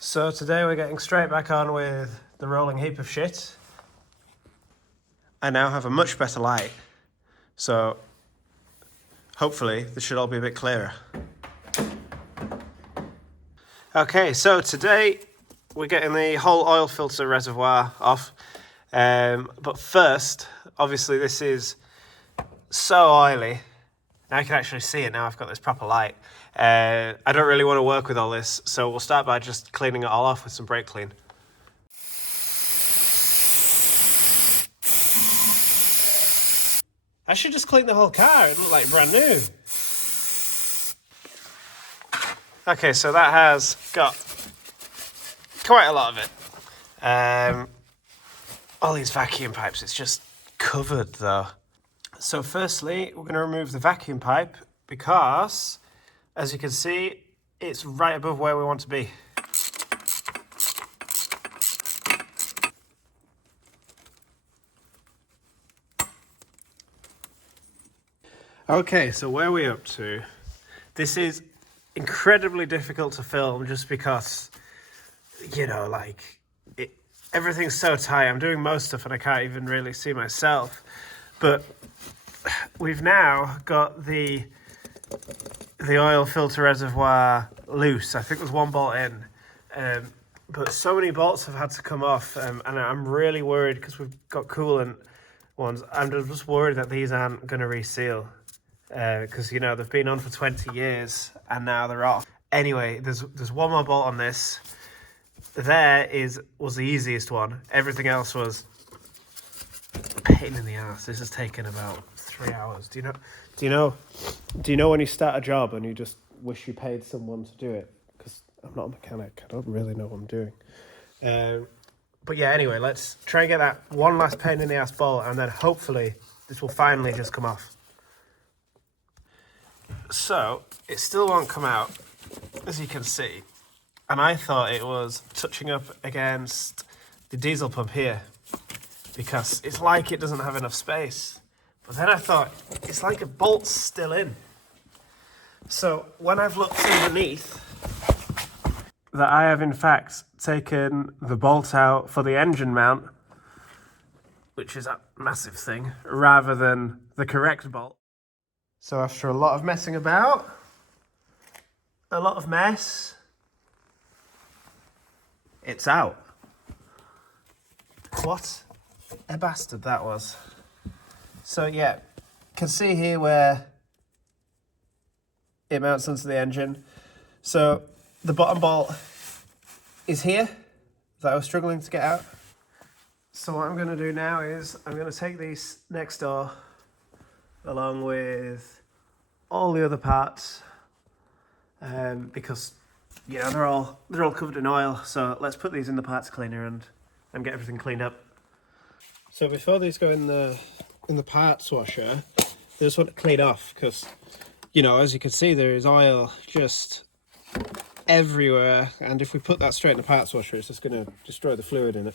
So today we're getting straight back on with the rolling heap of shit. I now have a much better light, so hopefully this should all be a bit clearer. Okay, so today we're getting the whole oil filter reservoir off, but first, obviously this is so oily. Now I can actually see it now I've got this proper light. I don't really want to work with all this, so we'll start by just cleaning it all off with some brake clean. I should just clean the whole car, it looked like brand new. Okay, so that has got quite a lot of it. All these vacuum pipes, it's just covered though. So firstly, we're going to remove the vacuum pipe because, as you can see, it's right above where we want to be. Okay, so where are we up to? This is incredibly difficult to film just because, everything's so tight. I'm doing most stuff and I can't even really see myself. But we've now got the oil filter reservoir loose. I think there's one bolt in. But so many bolts have had to come off, and I'm really worried because we've got coolant ones. I'm just worried that these aren't going to reseal because, they've been on for 20 years and now they're off. Anyway, there's one more bolt on this. Was the easiest one. Everything else was a pain in the ass. This has taken about 3 hours. Do you know when you start a job and you just wish you paid someone to do it? Because I'm not a mechanic. I don't really know what I'm doing. But yeah, anyway, let's try and get that one last pain in the ass bolt, and then hopefully this will finally just come off. So it still won't come out, as you can see. And I thought it was touching up against the diesel pump here because it's like it doesn't have enough space. But then I thought, it's like a bolt's still in. So when I've looked underneath, that I have in fact taken the bolt out for the engine mount, which is a massive thing, rather than the correct bolt. So after a lot of messing about, a lot of mess, it's out. What a bastard that was. So yeah, you can see here where it mounts onto the engine. So the bottom bolt is here that I was struggling to get out. So what I'm going to do now is I'm going to take these next door along with all the other parts because they're all covered in oil. So let's put these in the parts cleaner and get everything cleaned up. So before these go in the parts washer, I just want to clean off because, as you can see, there is oil just everywhere. And if we put that straight in the parts washer, it's just going to destroy the fluid in it.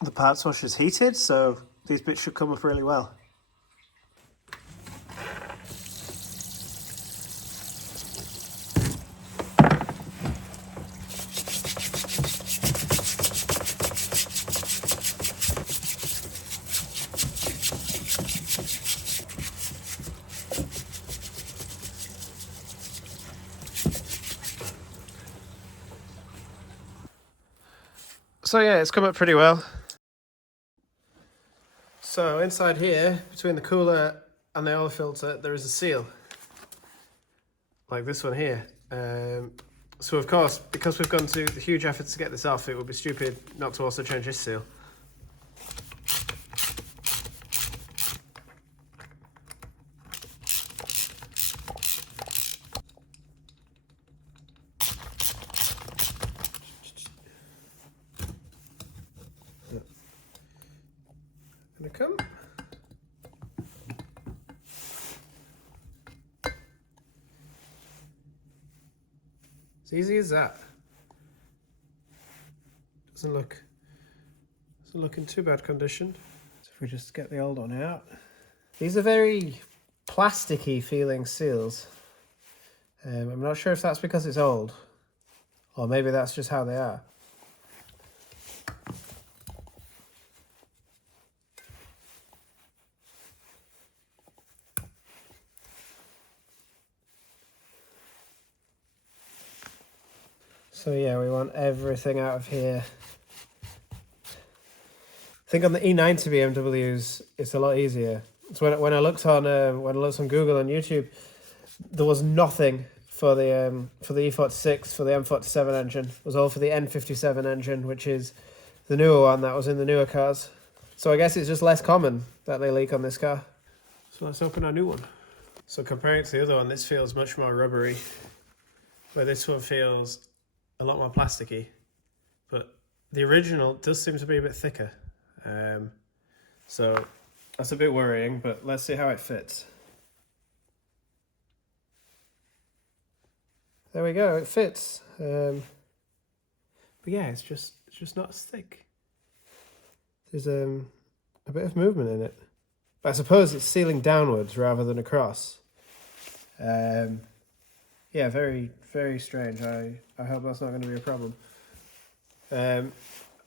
The parts washer is heated, so these bits should come up really well. So yeah, it's come up pretty well. So inside here, between the cooler and the oil filter, there is a seal. Like this one here. So of course, because we've gone to the huge effort to get this off, it would be stupid not to also change this seal. Gonna come. As easy as that. Doesn't look in too bad condition. So if we just get the old one out. These are very plasticky feeling seals. I'm not sure if that's because it's old, or maybe that's just how they are. So yeah, we want everything out of here. I think on the E90 BMWs, it's a lot easier. So when I looked on Google and YouTube, there was nothing for the E46 for the M47 engine. It was all for the N57 engine, which is the newer one that was in the newer cars. So I guess it's just less common that they leak on this car. So let's open our new one. So comparing it to the other one, this feels much more rubbery, where this one feels a lot more plasticky, but the original does seem to be a bit thicker. So that's a bit worrying, but let's see how it fits. There we go, it fits. But yeah, it's just not as thick. There's a bit of movement in it. But I suppose it's sealing downwards rather than across. Yeah, very, very strange. I hope that's not going to be a problem.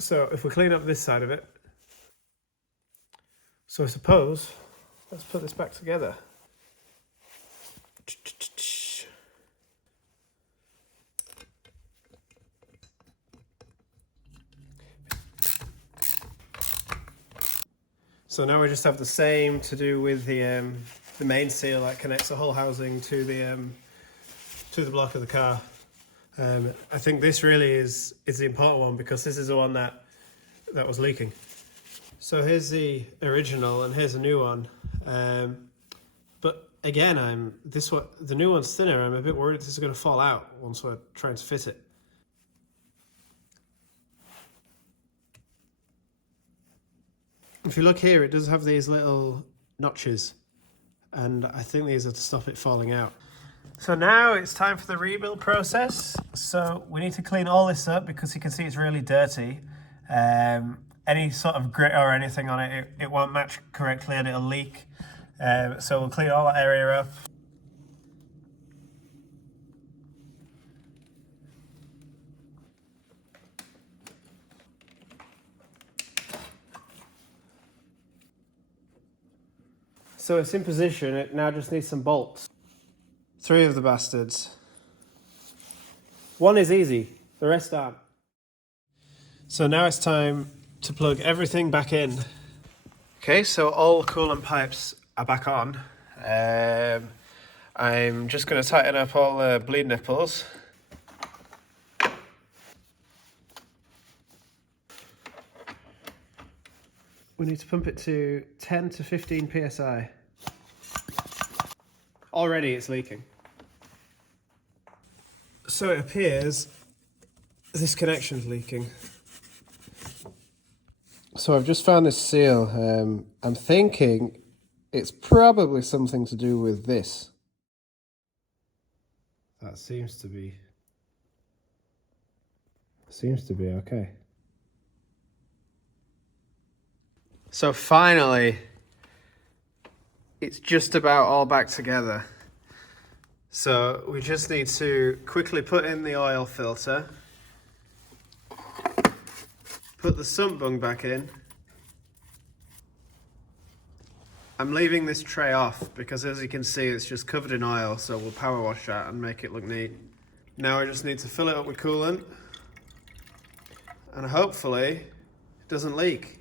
So if we clean up this side of it, so I suppose, let's put this back together. So now we just have the same to do with the main seal that connects the whole housing to the block of the car. I think this really is the important one, because this is the one that was leaking. So here's the original and here's a new one. But again, the new one's thinner. I'm a bit worried this is going to fall out once we're trying to fit it. If you look here, it does have these little notches, and I think these are to stop it falling out. So now it's time for the rebuild process. So we need to clean all this up because you can see it's really dirty. Any sort of grit or anything on it, it won't match correctly and it'll leak. So we'll clean all that area up. So it's in position, it now just needs some bolts. 3 of the bastards. One is easy, the rest aren't. So now it's time to plug everything back in. Okay, so all coolant pipes are back on. I'm just going to tighten up all the bleed nipples. We need to pump it to 10 to 15 psi. Already it's leaking. So it appears this connection's leaking. So I've just found this seal. I'm thinking it's probably something to do with this. That seems to be okay. So finally, it's just about all back together. So we just need to quickly put in the oil filter, put the sump bung back in. I'm leaving this tray off because, as you can see, it's just covered in oil, so we'll power wash that and make it look neat. Now we just need to fill it up with coolant, and hopefully it doesn't leak.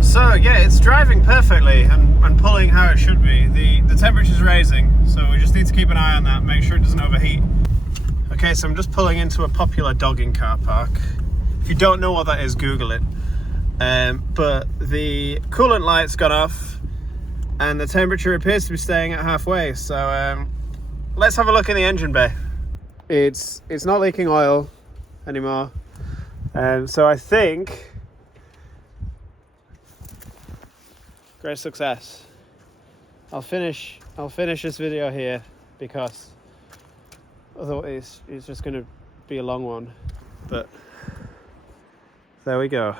So yeah, it's driving perfectly and pulling how it should be. The temperature's raising, so we just need to keep an eye on that, make sure it doesn't overheat. Okay, so I'm just pulling into a popular dogging car park. If you don't know what that is, Google it. But the coolant light's gone off, and the temperature appears to be staying at halfway. So let's have a look in the engine bay. It's not leaking oil anymore, so I think great success. I'll finish this video here because otherwise it's just going to be a long one. But there we go.